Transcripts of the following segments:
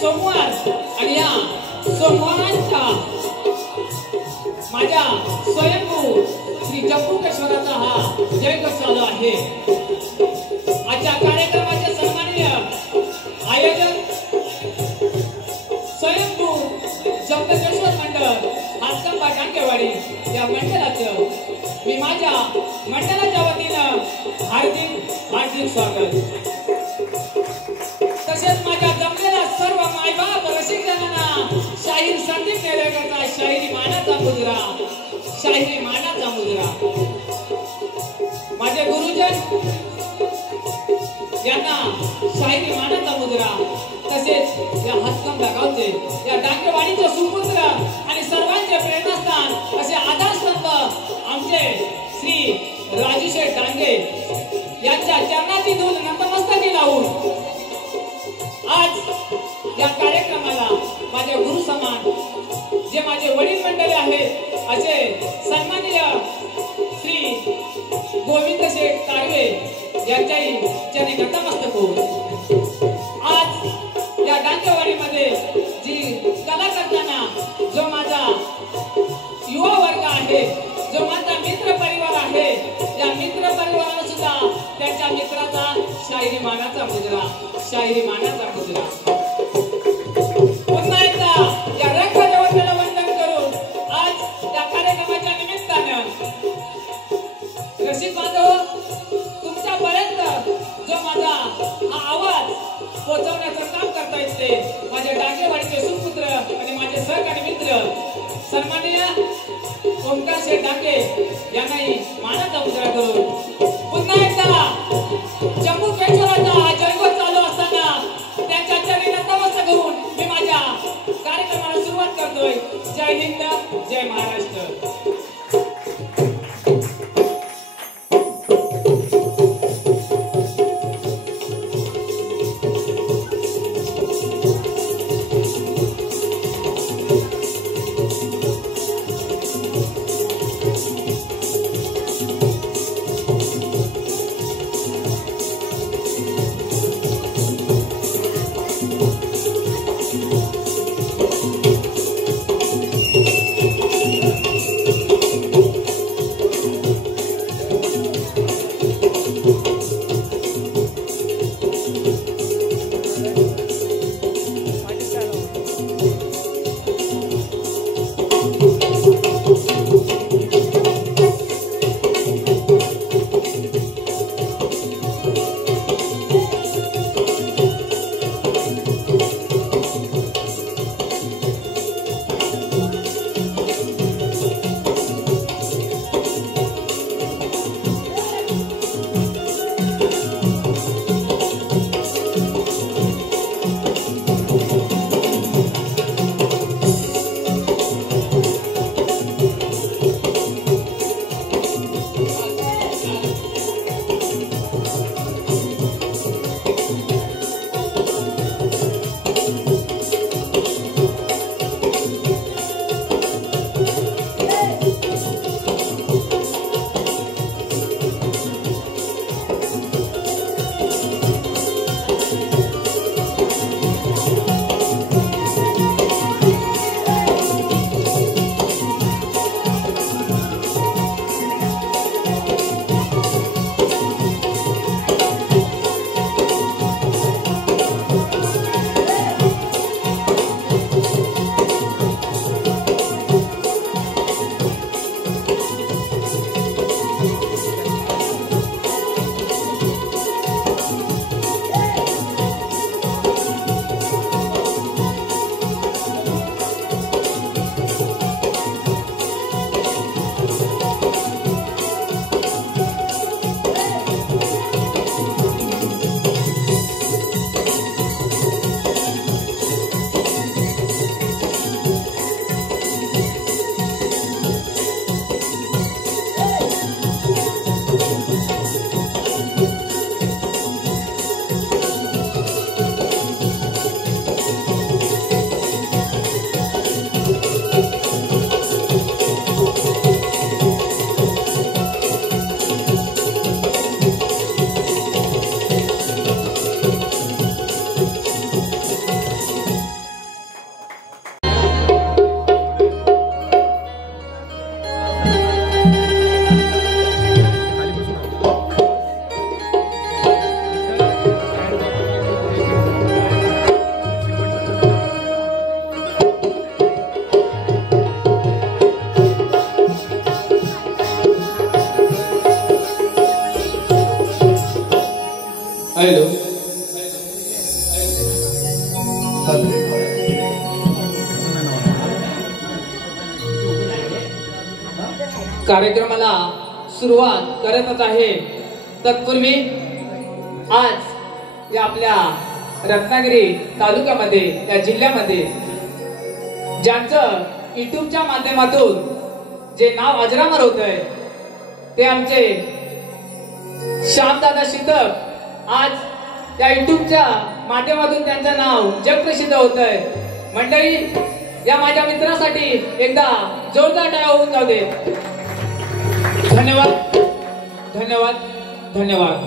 सोमवार आणि या सोमवारांचा माझ्या स्वयंभू श्री जम्बुकेश्वराचा हा जयघोष चालू आहे। आजच्या कार्यक्रमाचे सन्माननीय आयोजक स्वयंभू जम्बुकेश्वर मंडळ हातकंबा डांगेवाडी या मंडळाचं मी माझ्या मंडळाच्या वतीनं हार्दिक स्वागत। तसेच माझ्या जमलेल्या सर्व मायबाप रसिकांना शाहीर संदीप नेरेकरचा शाहिरी मानाचा मुजरा, शाहिरी मानाचा मुजरा। माझे गुरुजन यांना शाहिरी मानाचा मुजरा, तसेच या हातकंबा गावचे या डांगेवाडीचे सुपुत्र आणि सर्वांचे प्रेरणास्थान असे आधारस्तंभ आमचे श्री राजूशेठ डांगे यांच्या चरणाची धूल नतमस्तकी लावून आज या कार्यक्रमाला माझे गुरु समान जे माझे वडील मंडळी आहेत असे सन्माननीय श्री गोविंद शेठ तारवे यांच्याही चरणी नतमस्तक होऊन आज या डांगेवाडीमध्ये जी कला करताना जो माझा युवा वर्ग आहे, जो माझा मित्र परिवार आहे, या मित्र परिवाराला सुद्धा त्यांच्या मित्राचा शाहिरी मानाचा मुजरा, शाहिरी मानाचा मुजरा। पुन्हा एकदा या रंग देवतेला वंदन करून आज या कार्यक्रमाच्या निमित्तानं रसिक बांधव तुमच्यापर्यंत जो माझा हा आवाज पोहोचवण्याचं काम करता येते माझे डांगेवाडीचे सुपुत्र आणि माझे सहकारी मित्र सन्माननीय ओमकार शेठ डांगे यांनाही मानाचा मुजरा करून पुन्हा एकदा जम्बुकेश्वराचा हा जयघोष चालू असताना त्यांच्या चरणी नतमस्तक होऊन मी माझ्या कार्यक्रमाला सुरुवात करतोय। जय हिंद, जय महाराष्ट्र। कार्यक्रमाला सुरुवात करतच आहे. तत्पूर्वी आज या आपल्या रत्नागिरी तालुक्यामध्ये या जिल्ह्यामध्ये ज्यांचं युट्यूबच्या माध्यमातून जे नाव अजरामर होत आहे ते आमचे श्यामदादा शितक आज या युट्यूबच्या माध्यमातून त्यांचं नाव जगप्रसिद्ध होत आहे. मंडळी, या माझ्या मित्रासाठी एकदा जोरदार टाळ्या होऊन जाऊ दे. धन्यवाद धन्यवाद धन्यवाद.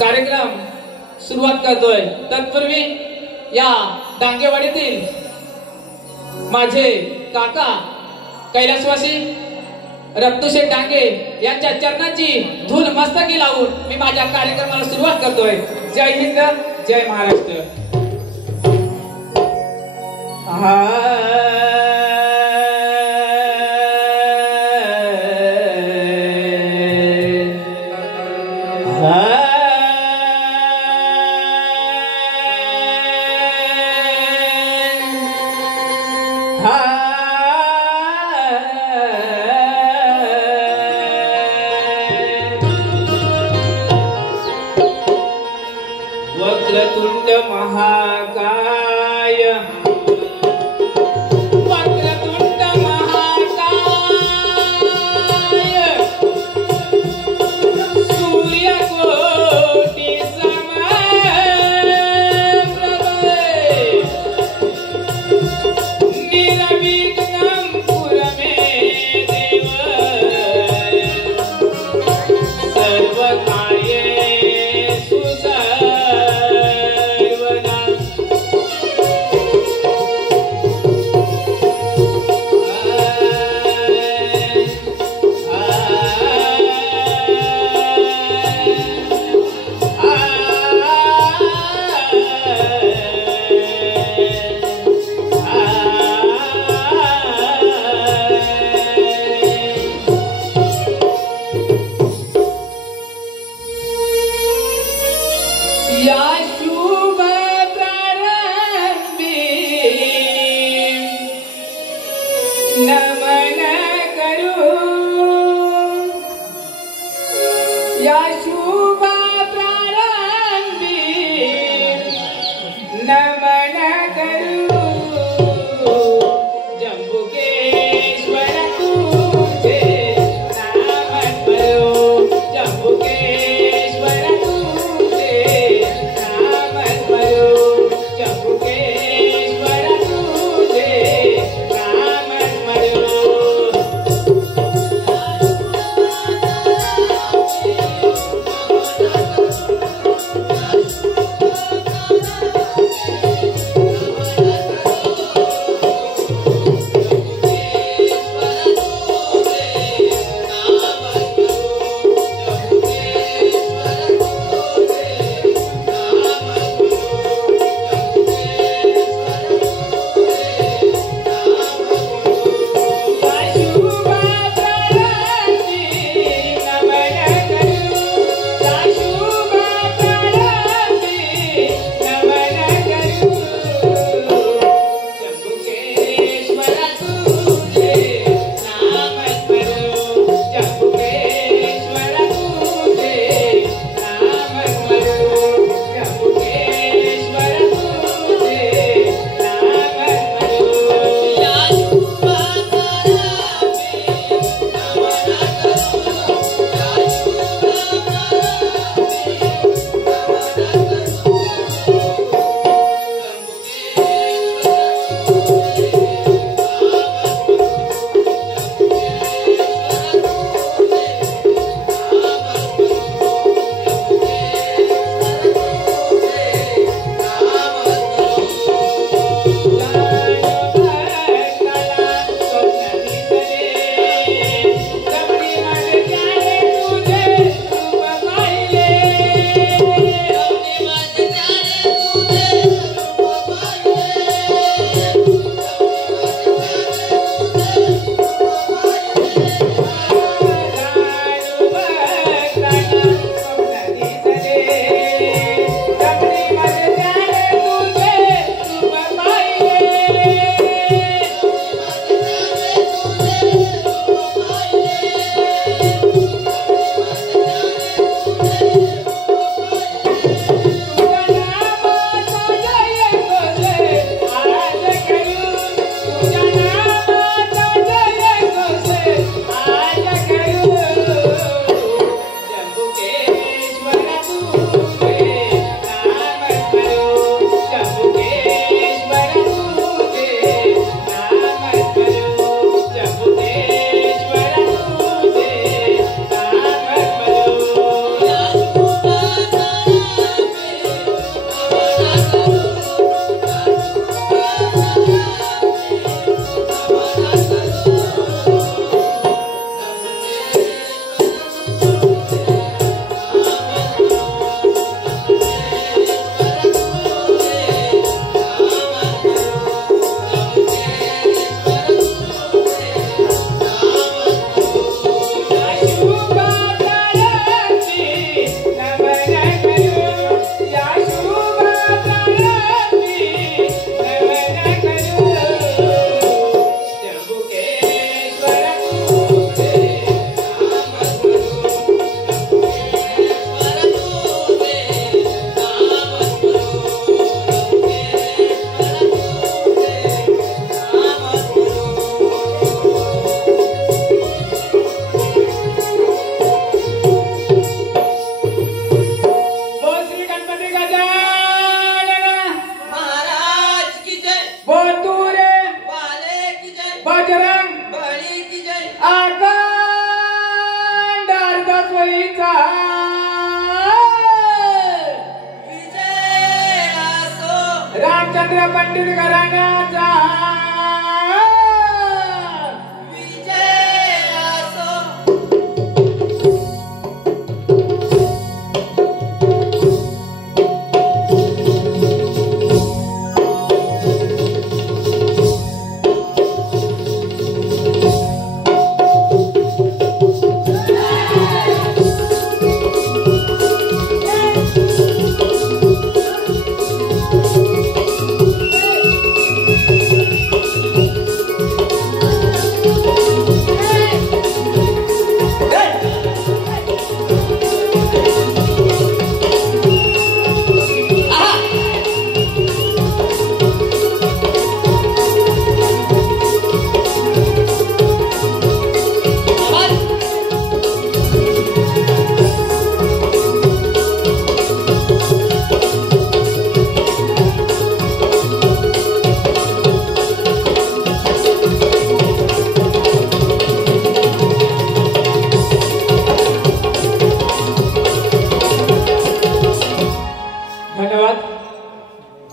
कार्यक्रम सुरुवात करतोय. तत्पूर्वी या डांगेवाडीतील माझे काका कैलासवासी रत्तुशेठ डांगे यांच्या चरणाची धूल मस्तकी लावून मी माझ्या कार्यक्रमाला सुरुवात करतोय. जय हिंद, जय महाराष्ट्र. वक्रतुंड महाकाय वक्रतुंड महाकाय सूर्यकोटि समप्रभ निर्विघ्नं कुरु मे देव सर्वकार्येषु या शुभ प्रारंभी नमन करू. या शुभ प्रारंभी नमन करू. जंबुकेश्वर तुझे नाम स्मरो. जंबुकेश्वर तुझे नाम वीरभद्र पंडित घराण्याचा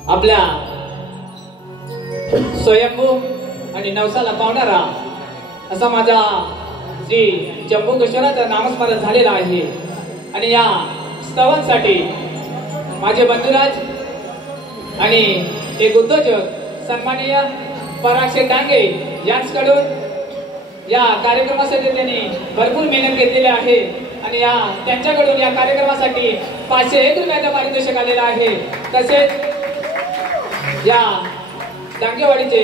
आपल्या स्वयंभू आणि नवसाला पावणारा असा माझा श्री जम्बूकेश्वराचं नामस्मरण झालेला आहे आणि या स्तवांसाठी माझे बंधुराज आणि एक उद्योजक सन्माननीय पराक्षे डांगे यांच्याकडून या कार्यक्रमासाठी त्यांनी भरपूर मेहनत घेतलेली आहे आणि त्यांच्याकडून या कार्यक्रमासाठी 501 रुपयाचं पारितोषिक आलेलं आहे। तसेच या डांगेवाडीचे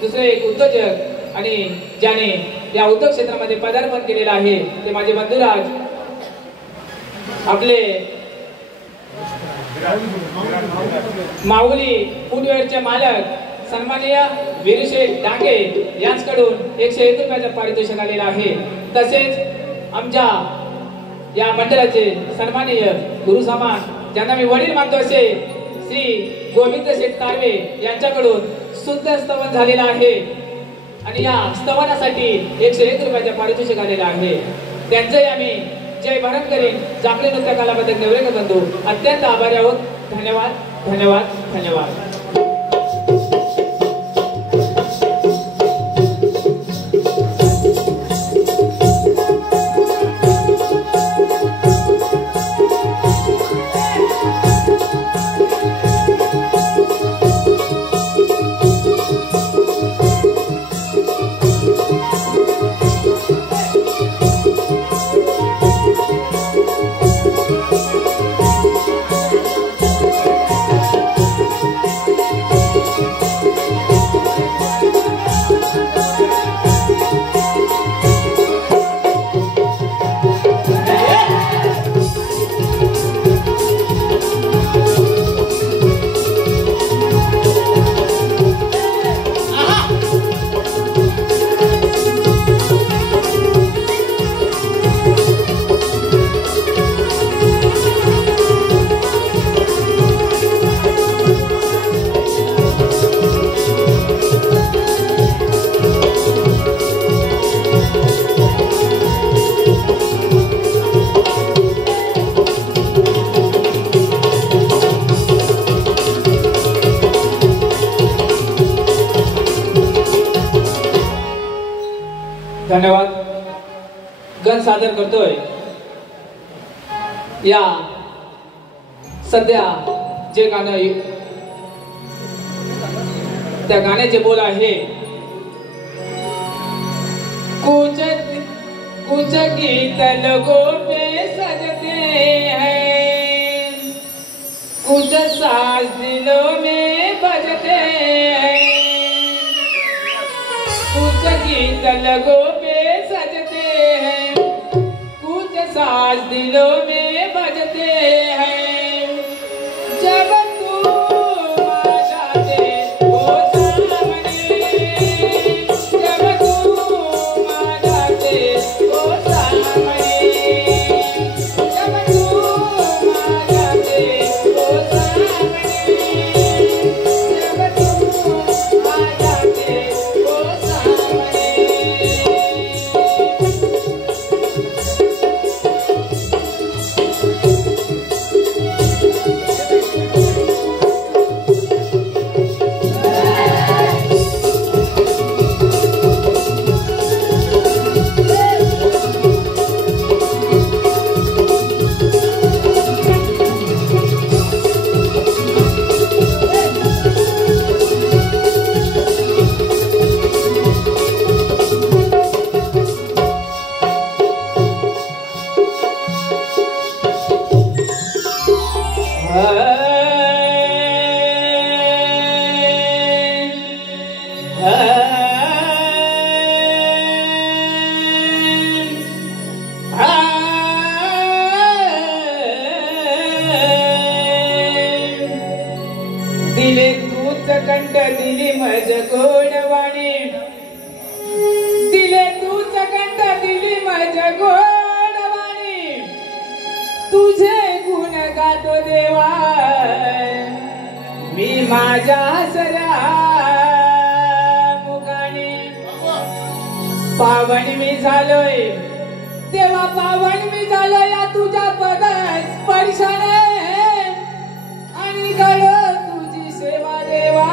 दुसरे एक उद्योजक आणि ज्याने या उद्योग क्षेत्रामध्ये पदार्पण केलेलं आहे ते माझे बंधुराज आपले माऊली फूडवेअरचे मालक सन्माननीय वीरशेठ डांगे यांच्याकडून 101 रुपयाचं पारितोषिक आलेलं आहे। तसेच आमच्या या मंडळाचे सन्माननीय गुरु समान ज्यांना मी वडील मानतो असे श्री गोविंद शेठ तारवे यांच्याकडून शुद्ध स्तवन झालेलं आहे आणि या स्तवनासाठी 101 रुपयाचं पारितोषिक आलेलं आहे। त्यांचंही आम्ही जय भारत करीन जापले नृत्य कलाबद्दल नेवरेकर बंधू अत्यंत आभारी आहोत। धन्यवाद धन्यवाद धन्यवाद। धन्यवाद। गण सादर करतोय या सध्या जे गाणं त्या गाण्याचे बोल आहे कुछ कुछ गीत लोगों पे सजते हैं, कुछ साज दिलों में बजते हैं, कुछ गीत लोगों पे सजते हैं, कुछ साज दिलों में बजते हैं। जब तुम आ जाते हो सामने, जब तुम आ जाते हो सामने, जब तुम आ जाते हो सामने, जब तुम आ जाते हो सामने। दिले तूच कंठ दिली मज गोडवाणी दिले तूच कंठ दिली मज गोडवाणी तुझे गुण गातो देवा मी माझ्या सरा मुखाने पावन मी झालोय देवा पावन मी झालोय या तुझ्या पद स्पर्शाने आणि गड तुझी सेवा देवा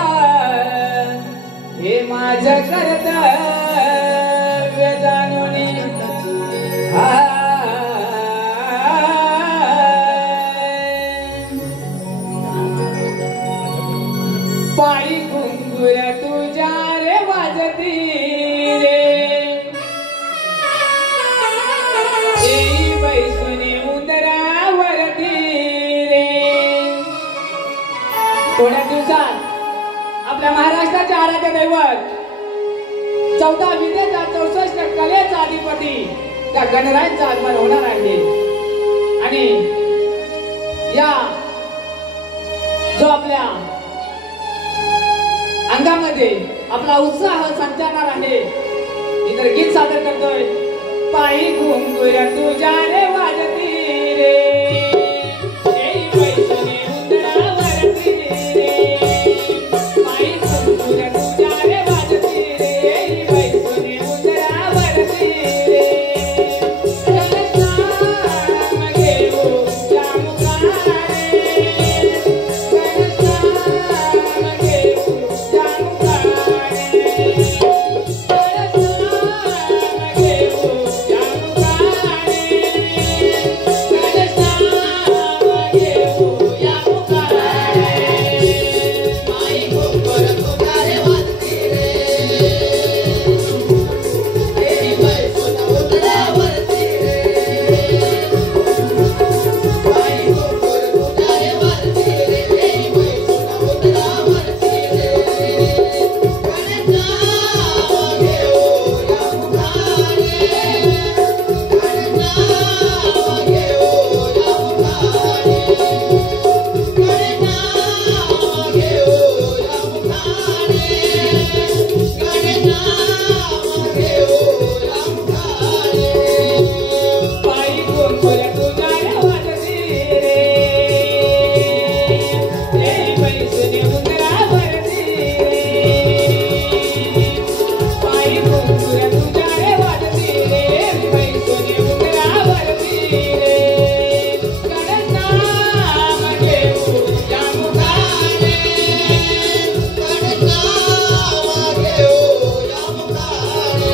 हे माझं कर्तव्य जाणून पायी घुंगुर तुझ्या रे वाजती रे येई बैसुनी उंदरावरती रे. थोड्या दिवसात आपल्या महाराष्ट्राचे आराध्य दैवत 14 विद्येचा 64 कलेचा अधिपती त्या गणरायांचा आगमन होणार आहे आणि या जो आपल्या अंगामध्ये आपला उत्साह संचारणार आहे इतर गीत सादर करतोय. पायी घुंगुर तुझ्या रे वाजती रे येई बैसुनी उंदरावरती रे पायी घुंगुर तुझ्या रे वाजती रे येई बैसुनी उंदरावरती रे. घनश्याम घेऊ या मुखाने घनश्याम घेऊ या मुखाने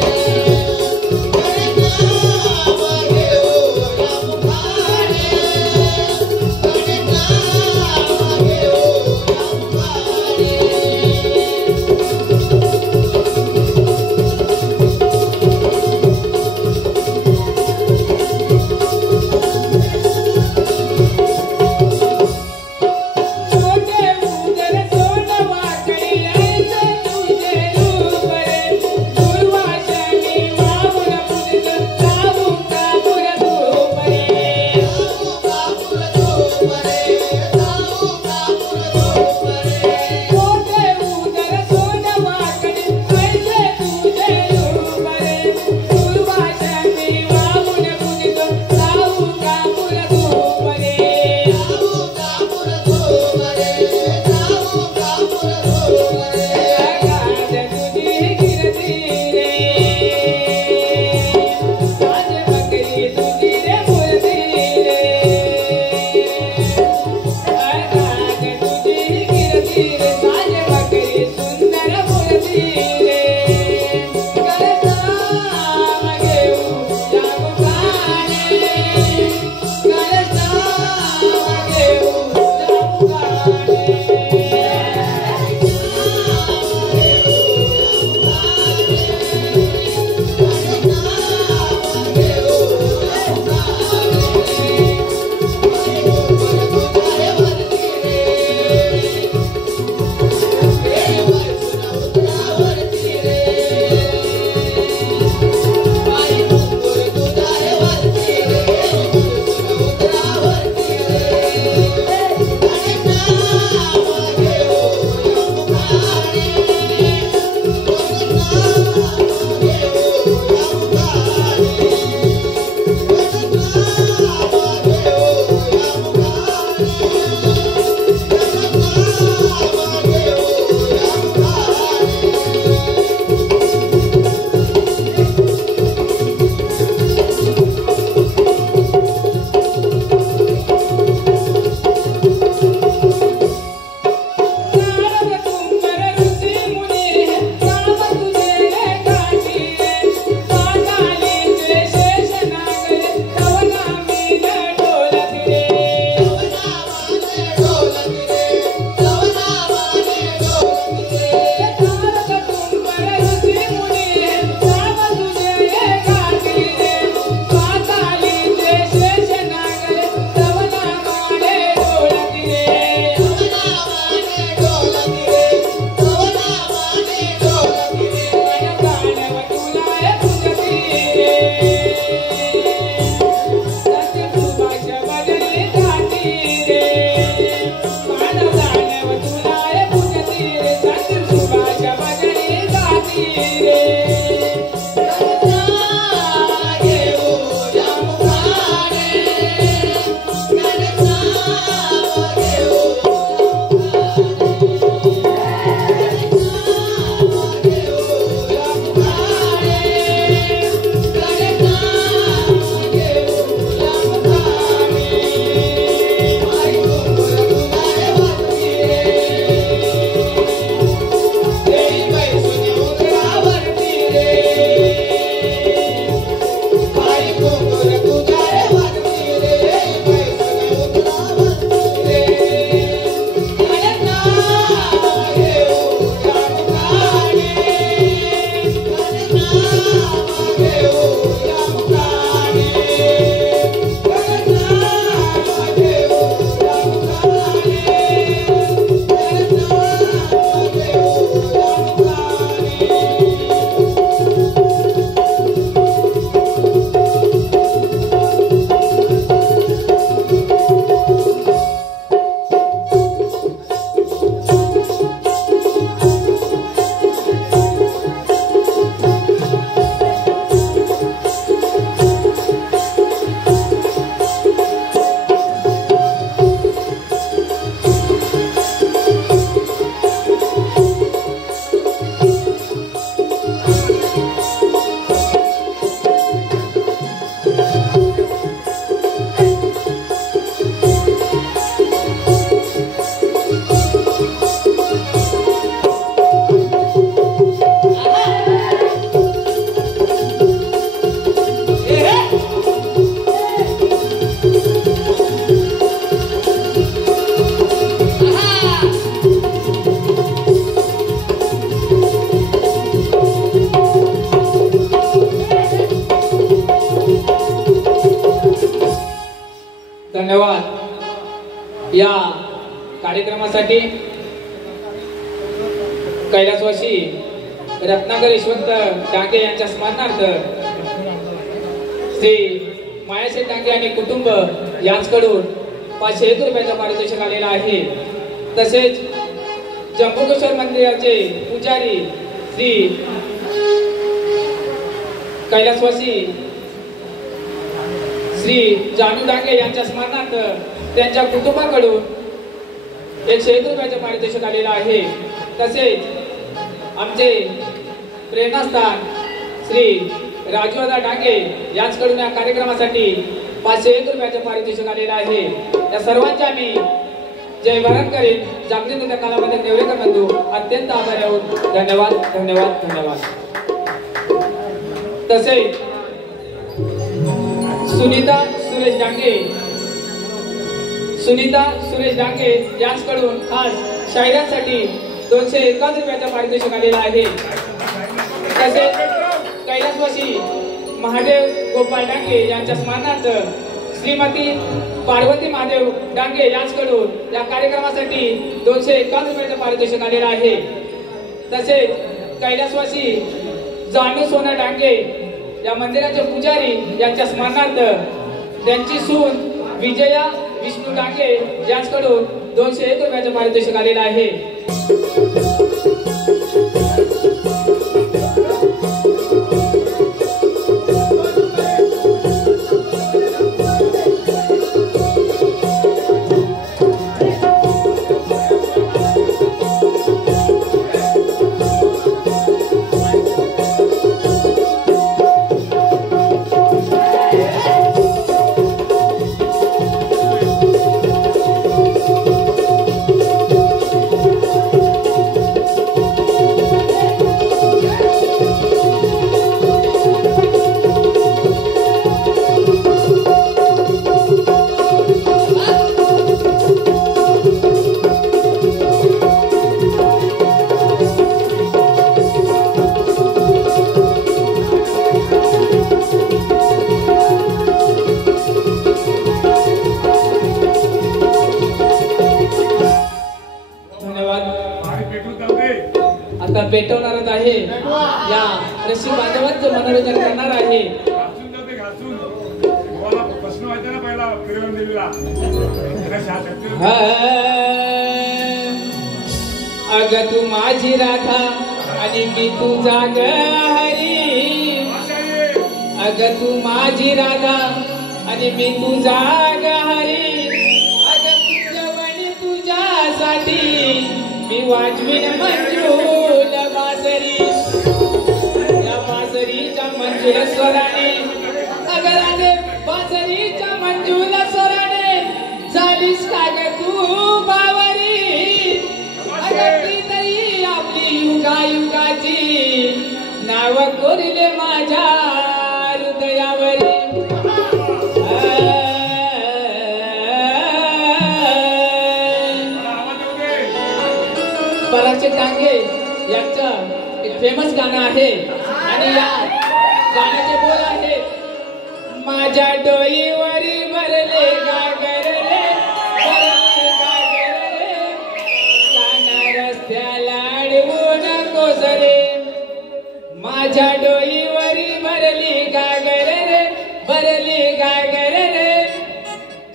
कार्यक्रमासाठी कैलासवासी रत्नाकर यशवंत डांगे यांच्या स्मरणार्थ श्री मायाशेठ डांगे आणि कुटुंब यांच्याकडून 501 रुपयाचा पारितोषिक आलेला आहे। तसेच जंबुकेश्वर मंदिराचे पुजारी श्री कैलासवासी श्री जानू डांगे यांच्या स्मरणार्थ त्यांच्या कुटुंबाकडून 101 रुपयाचे पारितोषिक आलेला आहे। तसेच आमचे प्रेरणास्थान श्री राजूदादा डांगे यांच्याकडून या कार्यक्रमासाठी 501 रुपयाचे पारितोषिक आलेले आहे। या सर्वांचे आम्ही जय भरण करीन। जागृत नृत्य कलावंत नेवरेकर बंधू अत्यंत आभारी आहोत। धन्यवाद धन्यवाद धन्यवाद। तसेच सुनीता सुरेश डांगे यांच्याकडून आज शाहिरांसाठी 251 रुपयाचा पारितोषिक आलेला आहे। तसेच कैलासवासी महादेव गोपाळ डांगे यांच्या स्मरणार्थ श्रीमती पार्वती महादेव डांगे यांच्याकडून या कार्यक्रमासाठी 251 रुपयाचे पारितोषिक आलेले आहे। तसेच कैलासवासी जानू सोना डांगे या मंदिराचे पुजारी यांच्या स्मरणार्थ त्यांची सून विजया विष्णू डांगे यांच्याकडून 201 रुपयाचे पारितोषिक आलेले आहे। पेटवणारच आहे। या रसिक बांधवांचं मनोरंजन करणार आहे। अग तू माझी राधा आणि मी तुझा ग हरी। अग तू माझी राधा आणि मी तुझा ग हरी। अग तुझ्यावणी तुझ्यासाठी मी वाजवीन मंजूल बासरी। या बासरीच्या मंजूल स्वराने अगर राधे बासरीच्या मंजूल स्वराने झालीस का ग तू बावरी। अगर ती तरी आपली युगायुगाची नाव कोरिले माझ्या हृदयावरी। परागशेठ डांगे यांचं एक फेमस गाणं आहे आणि या गाण्याचे बोल आहे। माझ्या डोईवरी भरले गागर रे, भरले गागर रे, काना रस्त्याला अडवू नकोस रे। माझ्या डोईवरी भरली गागर रे, भरली गागर रे,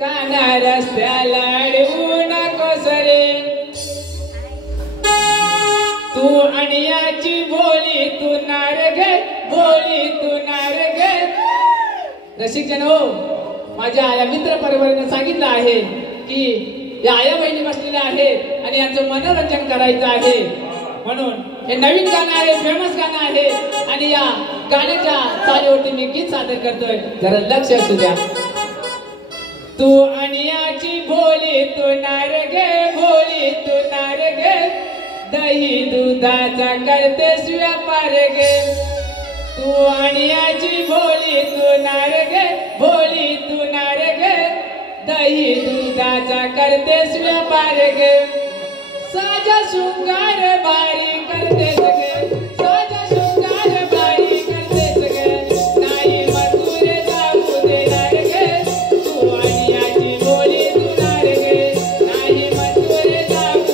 काना रस्त्याला अडवू नकोस रे। तू अणियाची भोली तू नारग, भोली तू नारग। रसिक जन हो, माझ्या या मित्र परिवाराने सांगितलं आहे की या आया बहिणी बसलेल्या आहेत आणि यांचं मनोरंजन करायचं आहे। म्हणून हे नवीन गाणं आहे, फेमस गाणं आहे आणि या गाण्याच्या चालीवरती मी गीत सादर करतोय, जरा लक्ष असू द्या। तू अणियाची भोली तू नारग, भोली तू नारग, दही दुधाचा करतेस व्यापार गे। तू अणियाची भोली तू नारग, भोली तू नारग, दही दुधाचा करतेस व्यापार गे। साजा शृंगार बारी करतेस गे, साजा शृंगार बारी करतेस गे, नाही मथुर जाऊ देणार गे। तू अणियाची भोली तू नारग, नाही मथुर जाऊ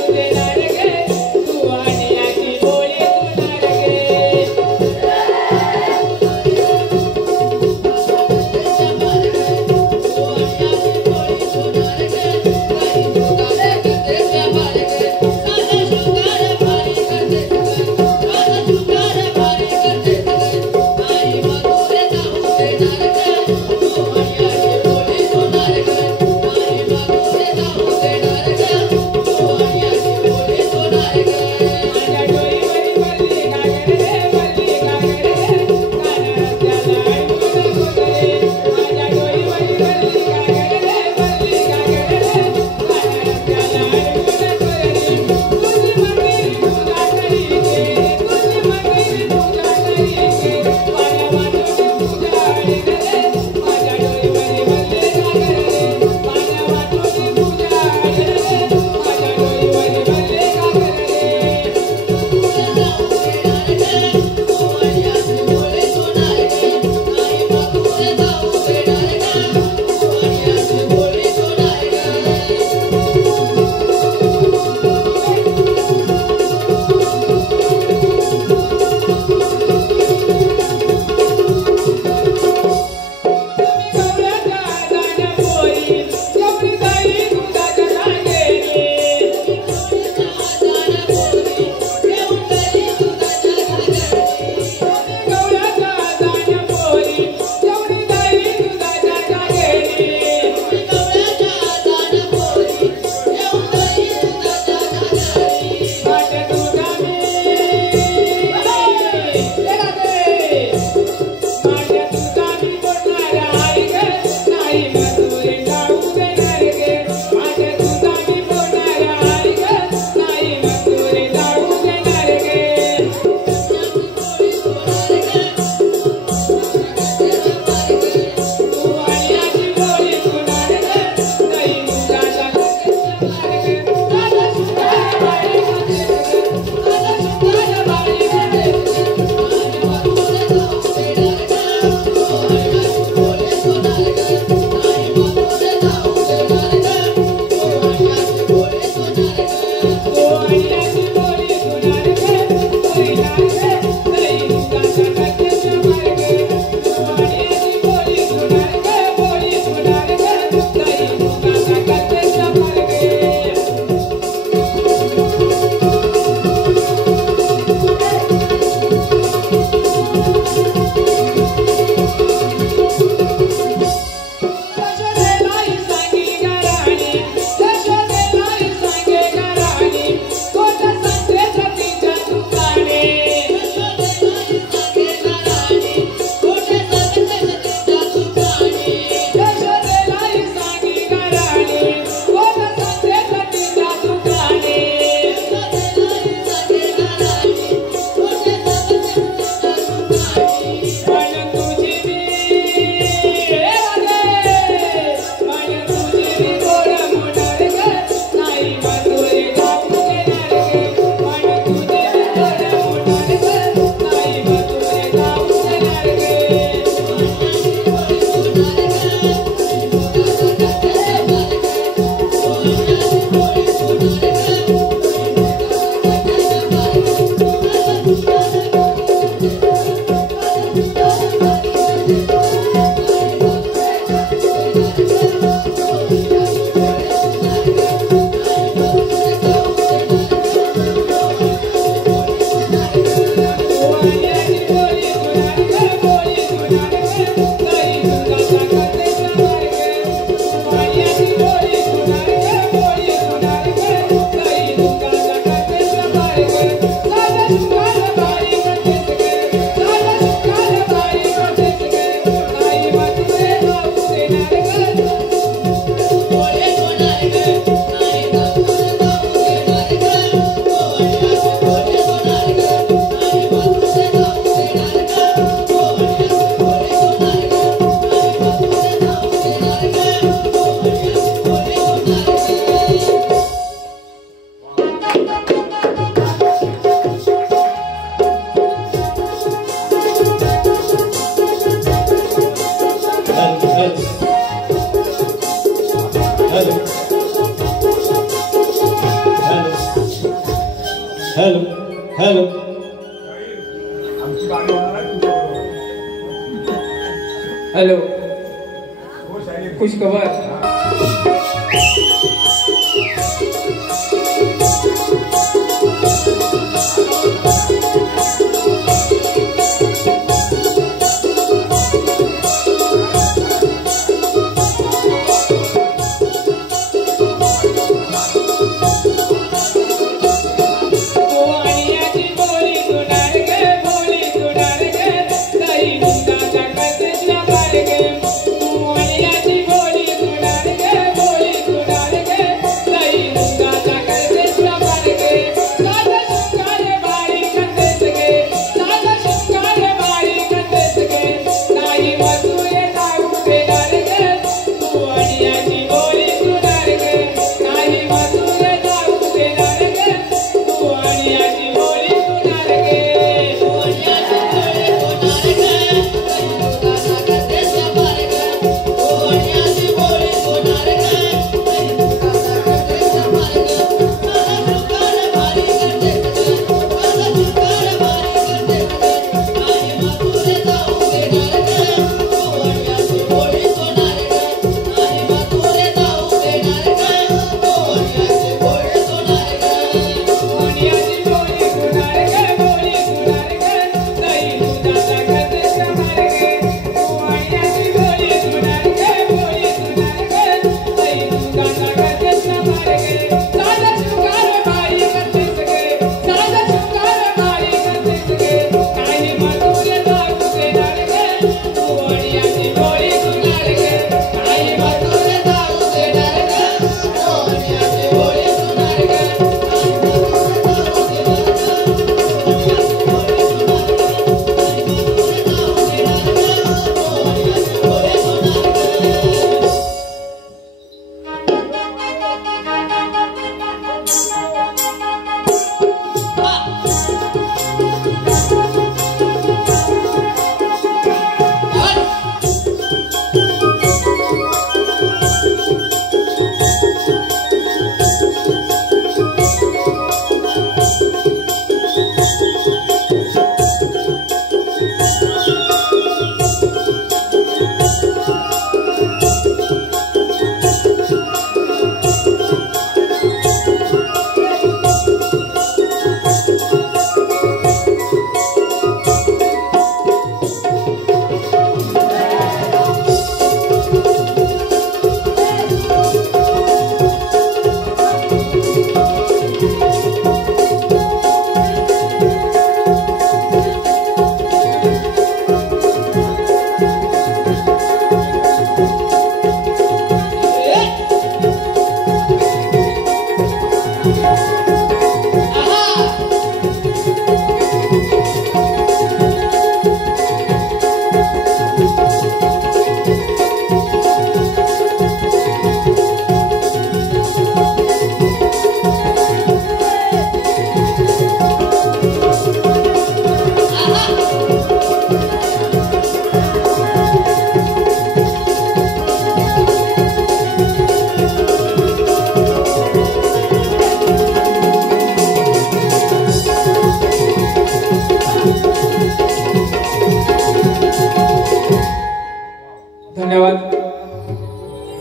हेलो हेलो हेलो खुश खबर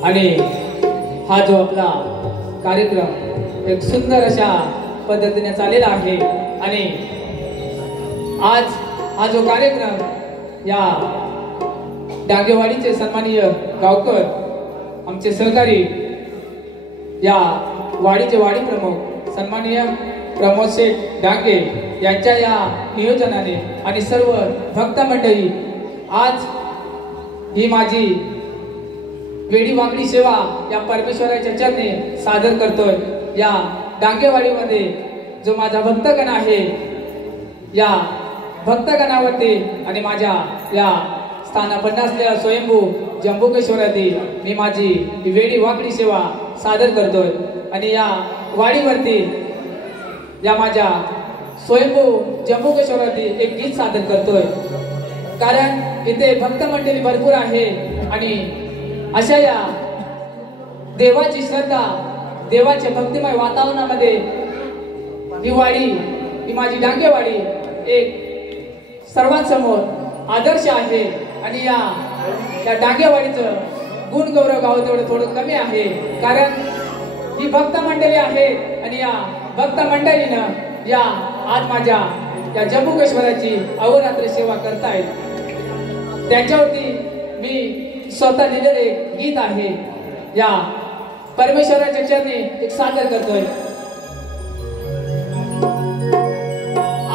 आणि हा जो आपला कार्यक्रम एक सुंदर अशा पद्धतीने चाललेला आहे आणि आज हा जो कार्यक्रम या डांगेवाडीचे सन्माननीय गावकर आमचे सहकारी या वाडीचे वाडी प्रमुख सन्माननीय प्रमोद शेठ डांगे यांच्या या नियोजनाने आणि सर्व भक्त मंडळी आज ही माझी वेडी वाकडी सेवा या परमेश्वराच्या चरणी सादर करतोय। या डांगेवाडीमध्ये जो माझा भक्तगण आहे या भक्तगणावरती आणि माझ्या या स्थानापन्न असलेल्या स्वयंभू जंबुकेश्वराती मी माझी वेडी वाकडी सेवा सादर करतोय आणि या वाडीवरती या माझ्या स्वयंभू जम्बुकेश्वरातील एक गीत सादर करतोय, कारण इथे भक्त मंडळी भरपूर आहे आणि अशा या देवाची श्रद्धा, देवाच्या भक्तिमय वातावरणामध्ये ही वाडी, ही माझी डांगेवाडी एक सर्वांसमोर आदर्श आहे. आणि या डांगेवाडीचं गुण गौरव गाव तेवढं थोडं कमी आहे, कारण ही भक्त मंडळी आहे आणि या भक्त मंडळीनं या आज माझ्या या जम्बुकेश्वराची अहोरात्र सेवा करतायत. त्यांच्यावरती मी स्वतः लिहिलेले एक गीत आहे, या परमेश्वराच्या चरणी एक सादर करतोय.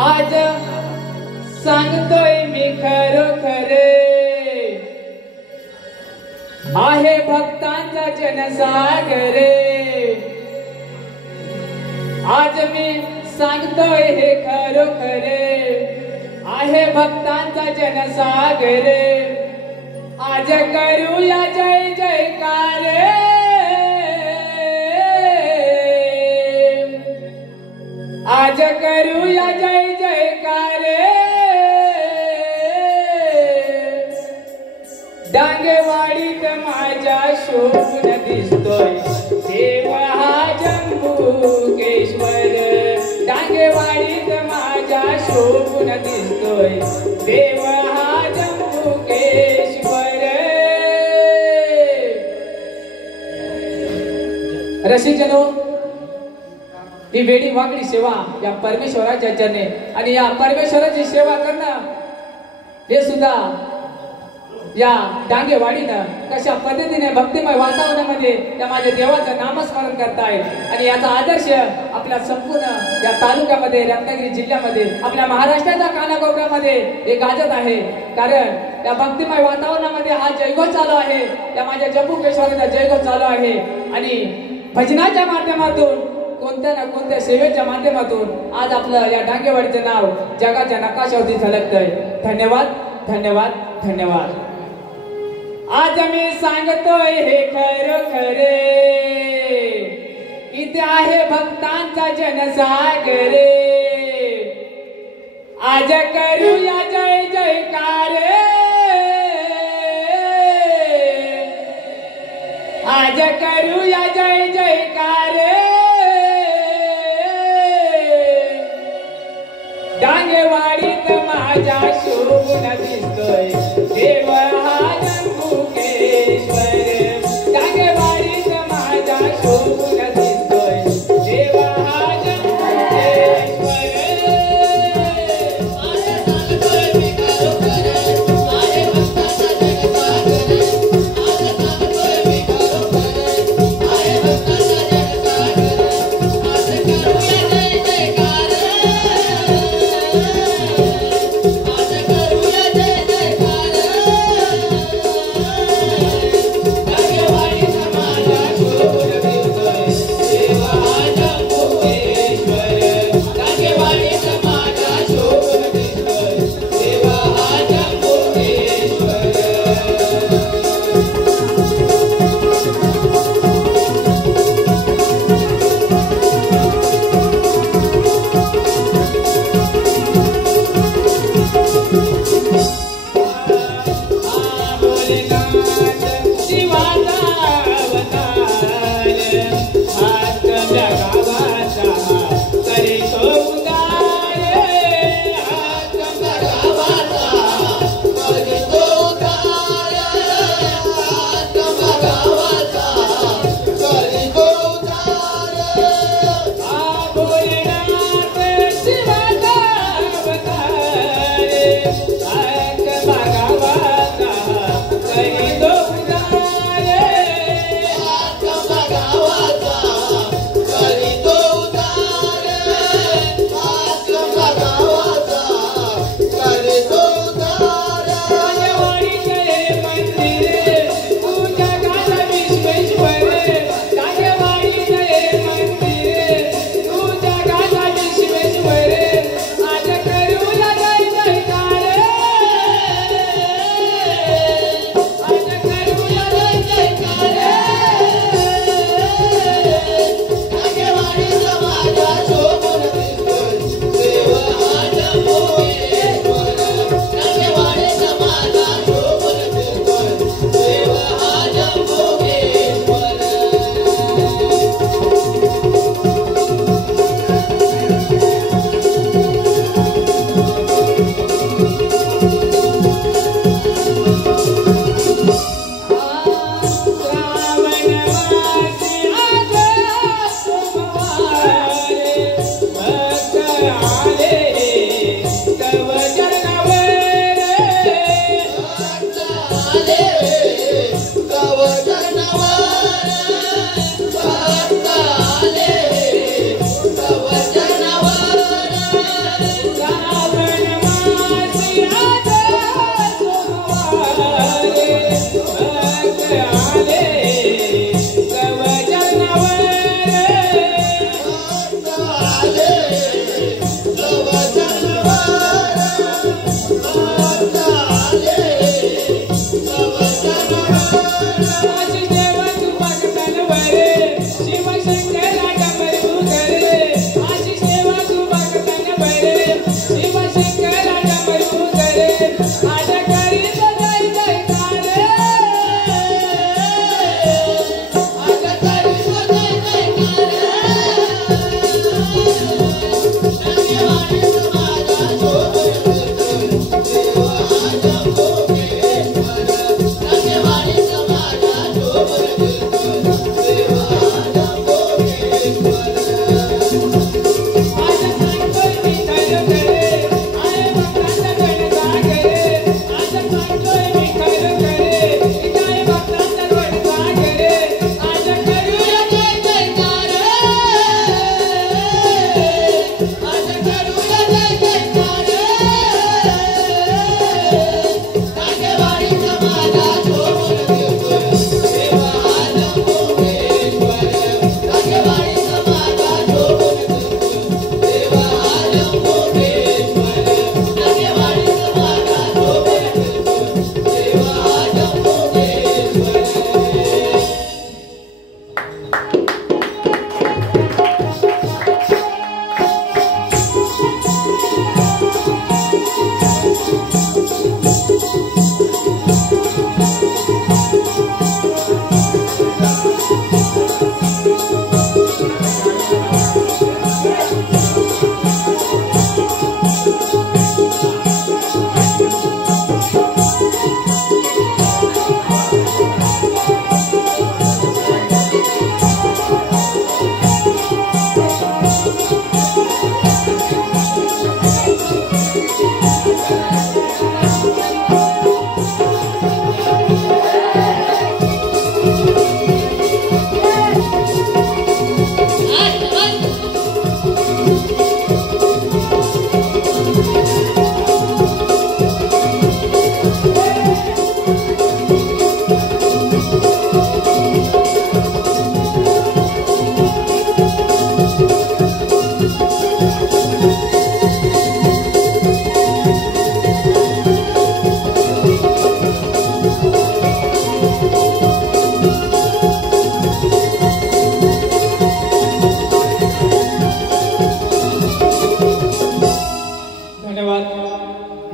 आज सांगतोय मी खरोखर आहे भक्तांचा जनसागर. आज मी सांगतोय हे खरोखर आहे भक्तांचा जनसागर. आज करूया जय जयकार, आज करूया जय जयकार. डांगेवाडीत माझ्या शोभून दिसतोय देव हा जम्बुकेश्वर. डांगेवाडीत माझ्या शोभून दिसतोय देव हा जम्बुकेश्वर. रसिकजनो, ही वेडी वाकडी सेवा या परमेश्वराच्या चरणी, आणि या परमेश्वराची सेवा करणं हे सुद्धा या डांगेवाडीनं कशा पद्धतीने भक्तिमय वातावरणामध्ये त्या माझ्या देवाचं नामस्मरण करतायत. आणि याचा आदर्श आपल्या संपूर्ण या तालुक्यामध्ये, रत्नागिरी जिल्ह्यामध्ये, आपल्या महाराष्ट्राच्या कानाकोपऱ्यामध्ये हे गाजत आहे. कारण या भक्तिमय वातावरणामध्ये हा जयघोष चालू आहे, या माझ्या जम्बुकेश्वराचा जयघोष चालू आहे. आणि भजनाच्या माध्यमातून, कोणत्या ना कोणत्या सेवेच्या माध्यमातून आज आपलं या डांगेवाडीचं नाव जगाच्या नकाशावरती झलकतंय. धन्यवाद, धन्यवाद, धन्यवाद. आज मी सांगतोय हे खरोखर इथे आहे भक्तांचा जनसागर. आज करूया जय जयकार, आज करूया जय जयकार. डांगेवाडीत माझ्या शोभून दिसतोय देव हा जम्बुकेश्वर. डांगेवाडीत माझ्या शोभून दिसतोय देव हा जम्बुकेश्वर. आज सांगतोय मी खरोखर आहे भक्तांचा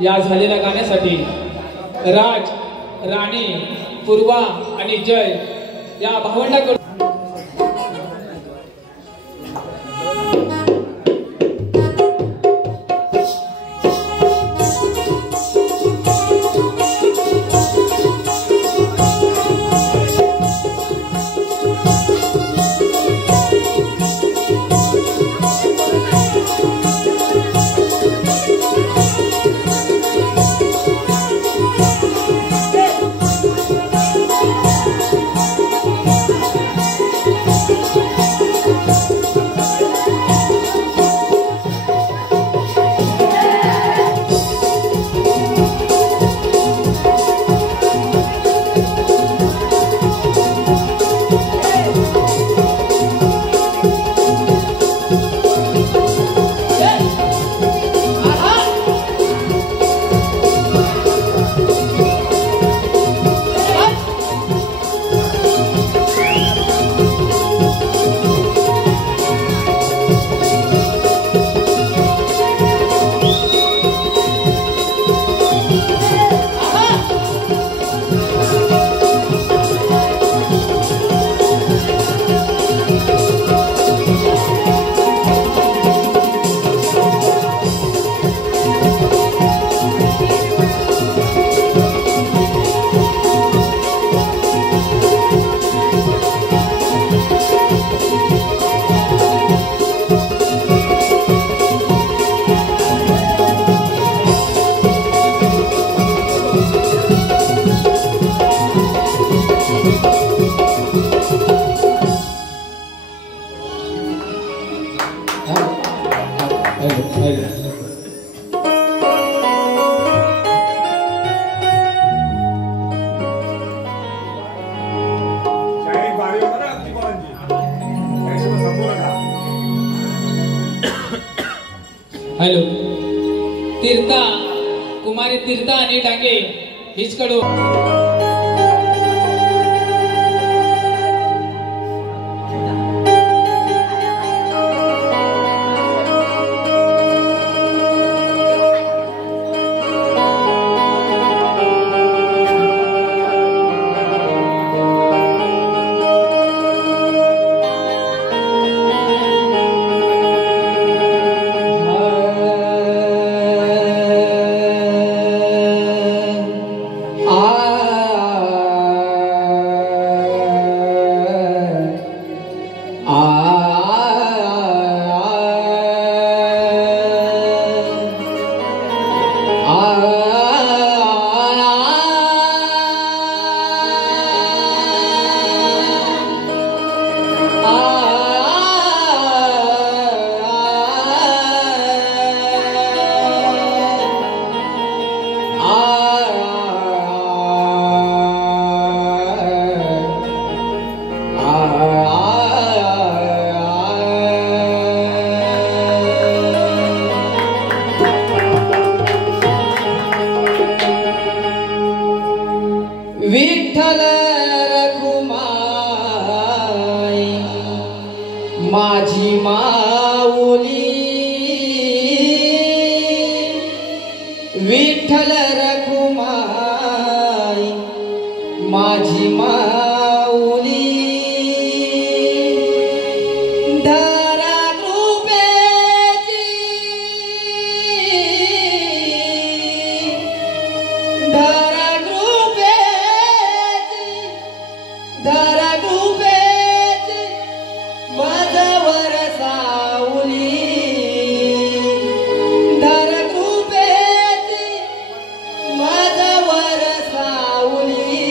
या झालेल्या गाण्यासाठी राज, राणी, पूर्वा आणि जय या भावंडाकडून हॅलो. तीर्था कुमारी तीर्था आणि डांगे हिचकडू. विठ्ठल रखुमाई माझी माऊली, विठ्ठल रखुमाई माझी माऊली, धरा कृपेची, धरा धरा कृपेची माझवर सावली, धरा कृपेची माझवर सावली,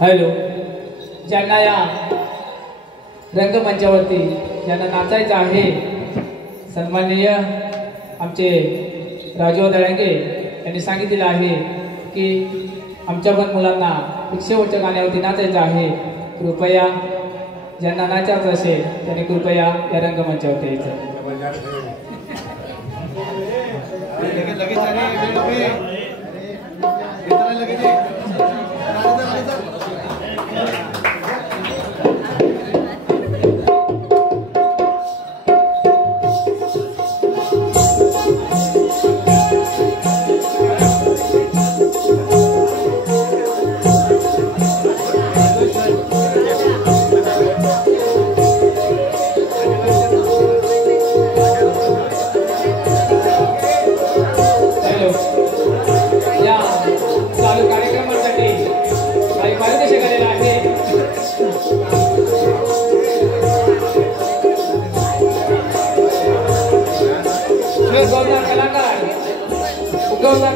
हॅलो, ज्यांना या रंगमंचावरती ज्यांना नाचायचं आहे, सन्माननीय आमचे राजू दळंगे यांनी सांगितलेलं आहे की आमच्या पण मुलांना 100 गाण्यावरती नाचायचं आहे. कृपया ज्यांना नाचायचं असेल त्यांनी कृपया या रंगमंचावरती यायचं.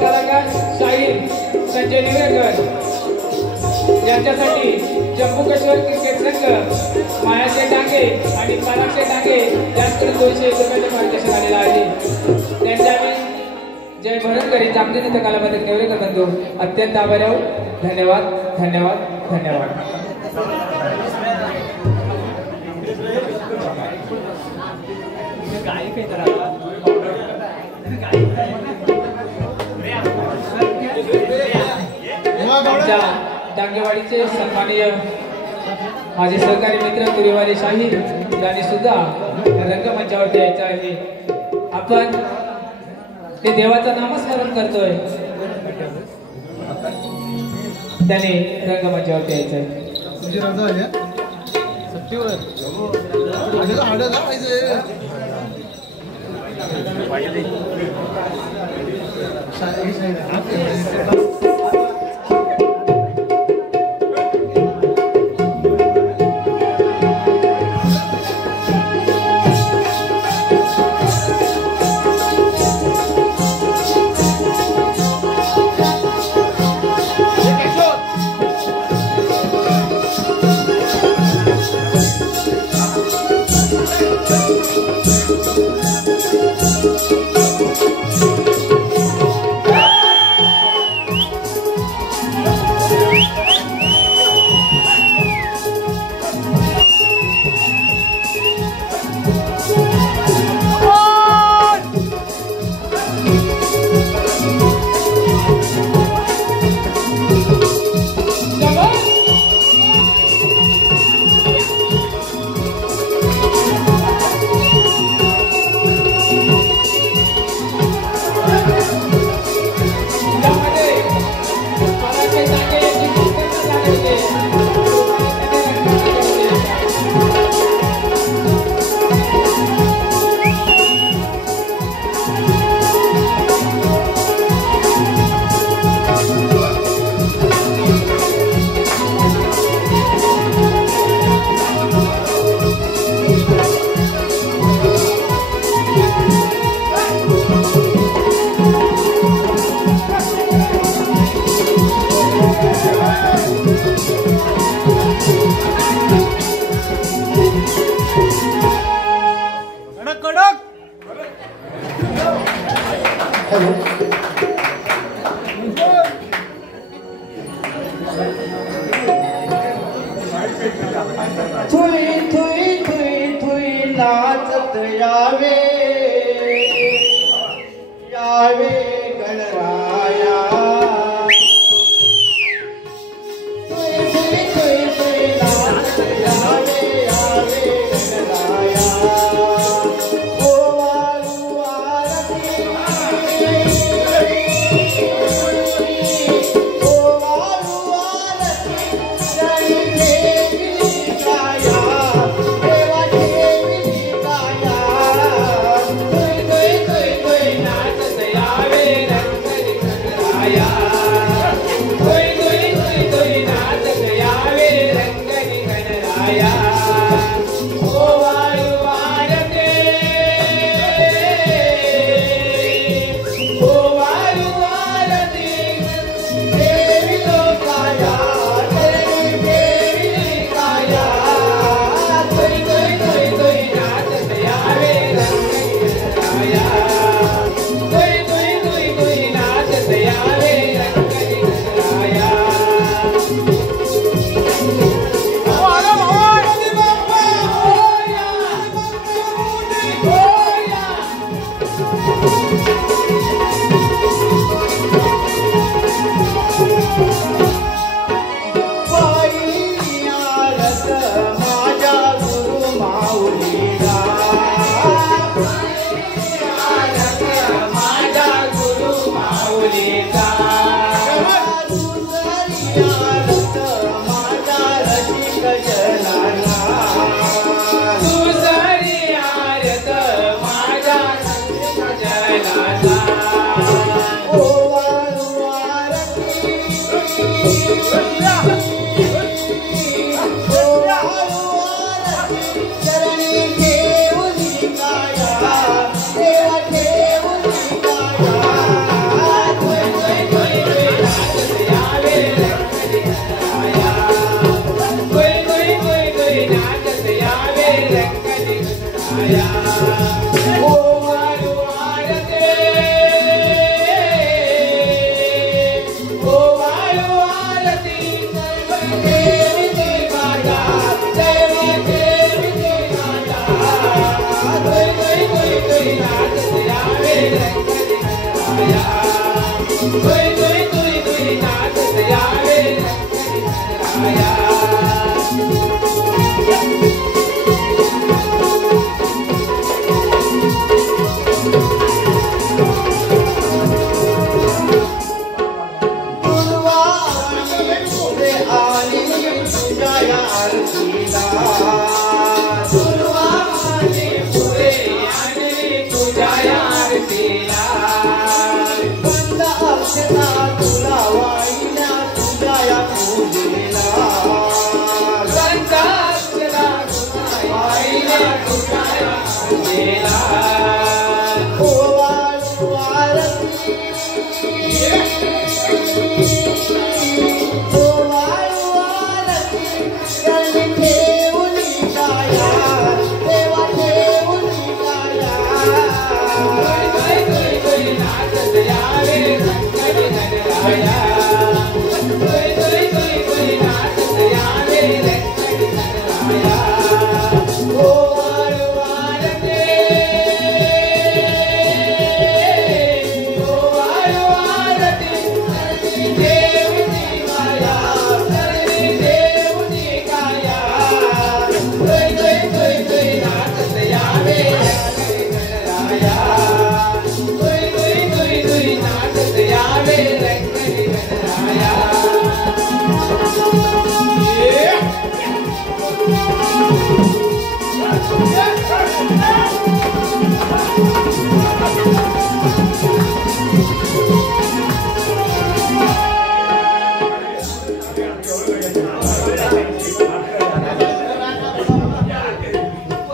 कलाकार शाहीर संजय निवेकर यांच्यासाठी जम्मू काश्मीर क्रिकेट संघ मायाचे डांगे आणि पाराक्षे डांगे यांच्याकडे 201 रुपयाचे मार्गदर्शन आलेलं आहे. त्यांच्या जय भरणकरी चांगली नृत्य कलापथक निवेकर बंधू अत्यंत आभारी आहोत. धन्यवाद धन्यवाद धन्यवाद. आमच्या डांगेवाडीचे सन्माननीय माझे सहकारी मित्र कुरेवाले शाहीर यांनी सुद्धा रंगमंचावरती यायचं आहे. आपण ते देवाचं नामस्मरण करतोय, त्याने रंगमंचावरती यायचं आहे.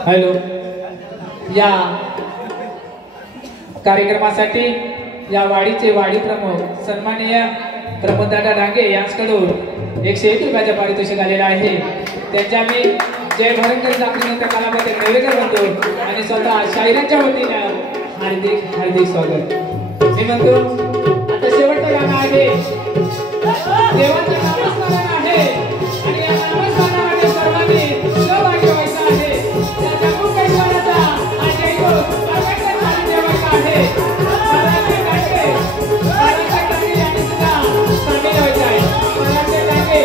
हॅलो, या कार्यक्रमासाठी या वाडीचे वाडी प्रमुख सन्माननीय प्रमोददादा डांगे यांच्याकडून 101 रुपयाच्या पारितोषिक आलेलं आहे. त्यांच्या मी जय भरंकर जागृत कलापती नेवेकर म्हणतो आणि स्वतः शाहिरांच्या वतीनं हार्दिक हार्दिक स्वागत. मी म्हणतो आता शेवटचं गाणं आहे, देवाचं नामस्मरण आहे आणि या नामस्मरणामध्ये सर्वांनी सहभागी व्हायचं आहे. त्या जगुकेश्वराचा हा जयघोष अखंड चालू ठेवायचा आहे. सर्वांचे डांगे यांनी सुद्धा सामील व्हायचं आहे. सर्वांचे डांगे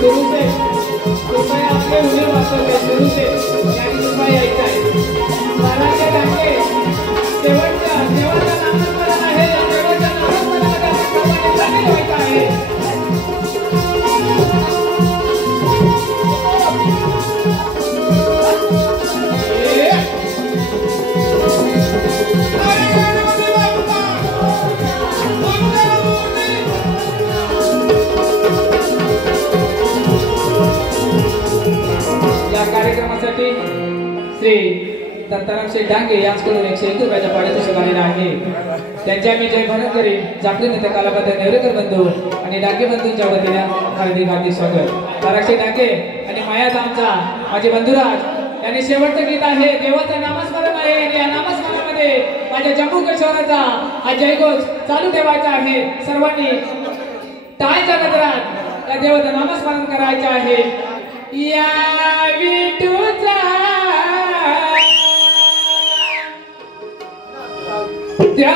शुरू से कृपया आपले उभे वाचवले शुरू से यांनी कृपया यायचं आहे. महाराजचे डांगे शेवटच्या देवाचं नामस्मरण आहे. या देवाच्या नामस्मरणामध्ये आपण सर्वांनी सामील व्हायचं आहे. कार्यक्रमासाठी श्री दत्ताराम शेठ डांगे यांच्याकडून 101 रुपयाच्या पारितोषिक आलेलं आहे. त्यांच्या मी जय भरंकरी जागृत नेते कलापती नेवरेकर बंधू आणि डांगे बंधूंच्या वतीनं हार्दिक हार्दिक स्वागत. ताराक्षी डांगे आणि मायात आमचा माझे बंधुराज यांनी शेवटचं गीत आहे, देवाचं नामस्मरण आहे आणि या नामस्मरणामध्ये माझ्या जम्मू काश्मीरचा हा जयघोष चालू ठेवायचा आहे. सर्वांनी टाळ्यांच्या गजरात त्या देवाचं नामस्मरण करायचं आहे. या विठूचा त्या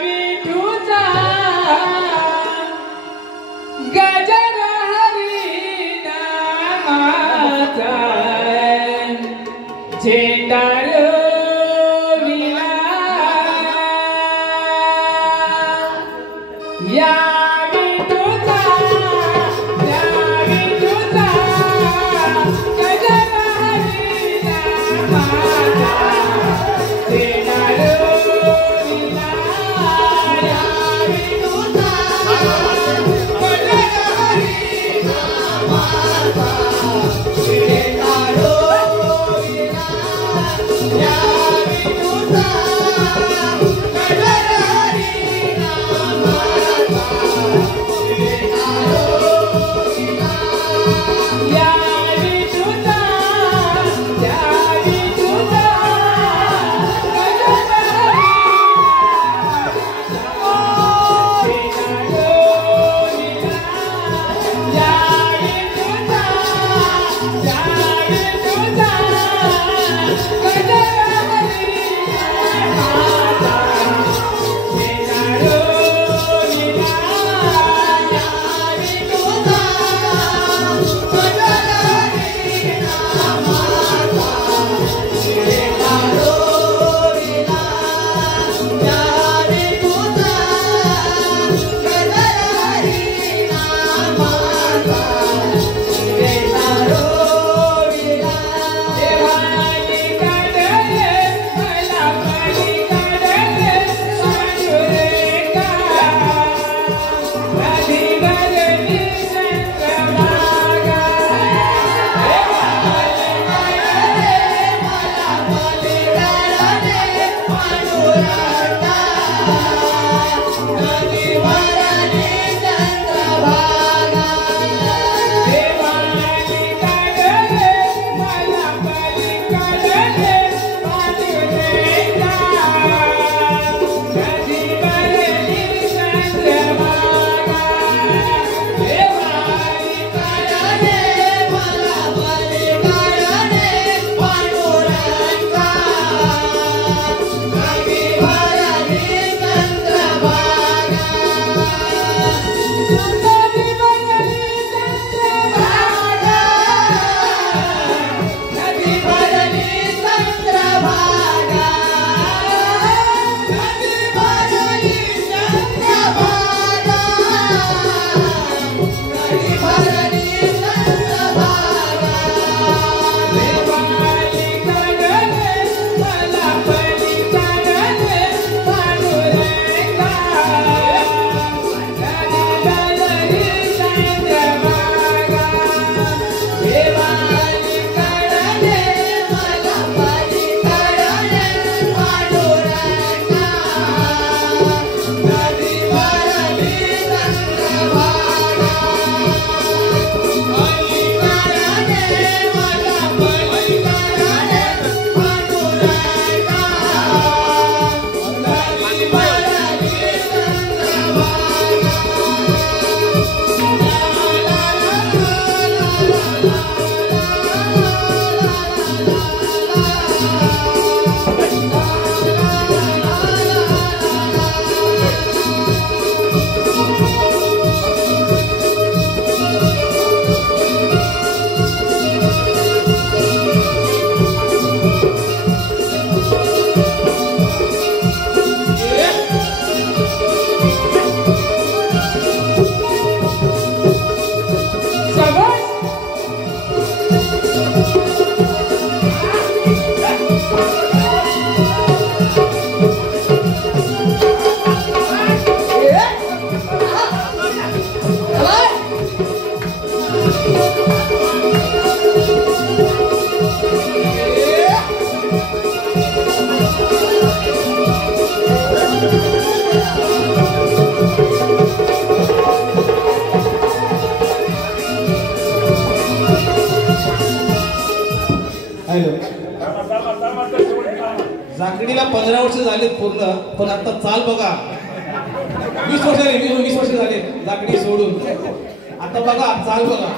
विठूचा गजर हरी नामाचा झेंडा रोविला. या जाकडीला 15 वर्ष झालेत पूर्ण, पण आता चाल बघा 20 वर्ष झाले जाकडी सोडून. आता बघा चाल बघा.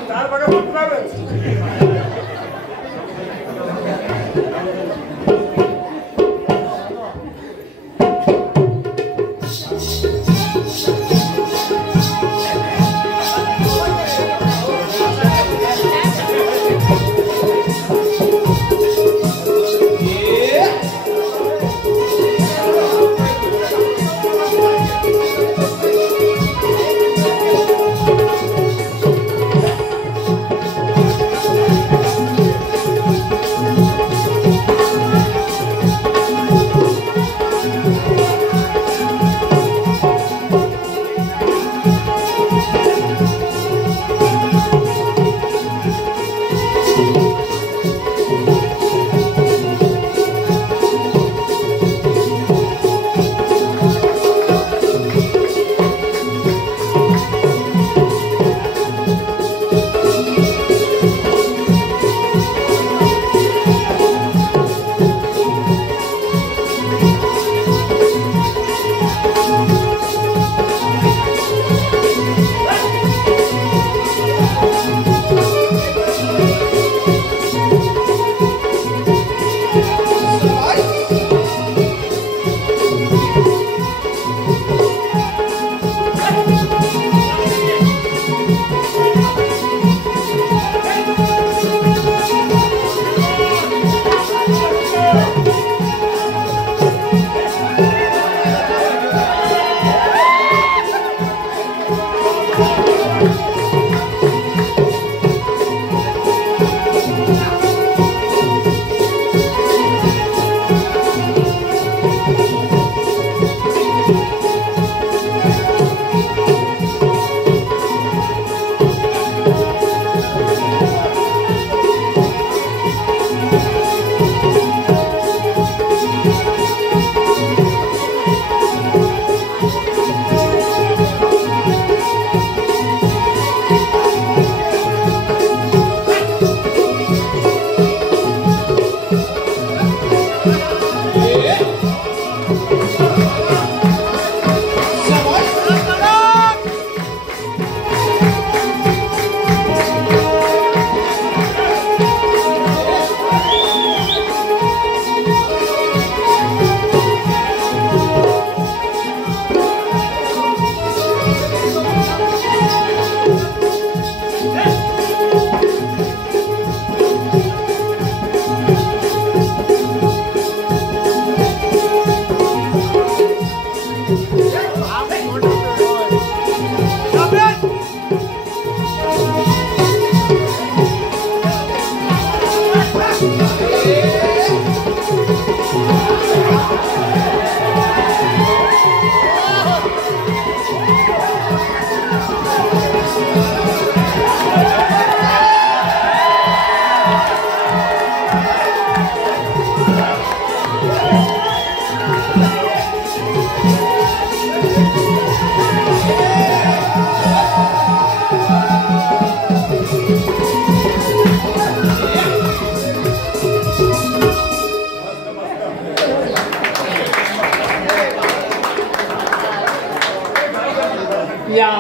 या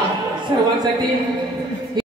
सर्वांसाठी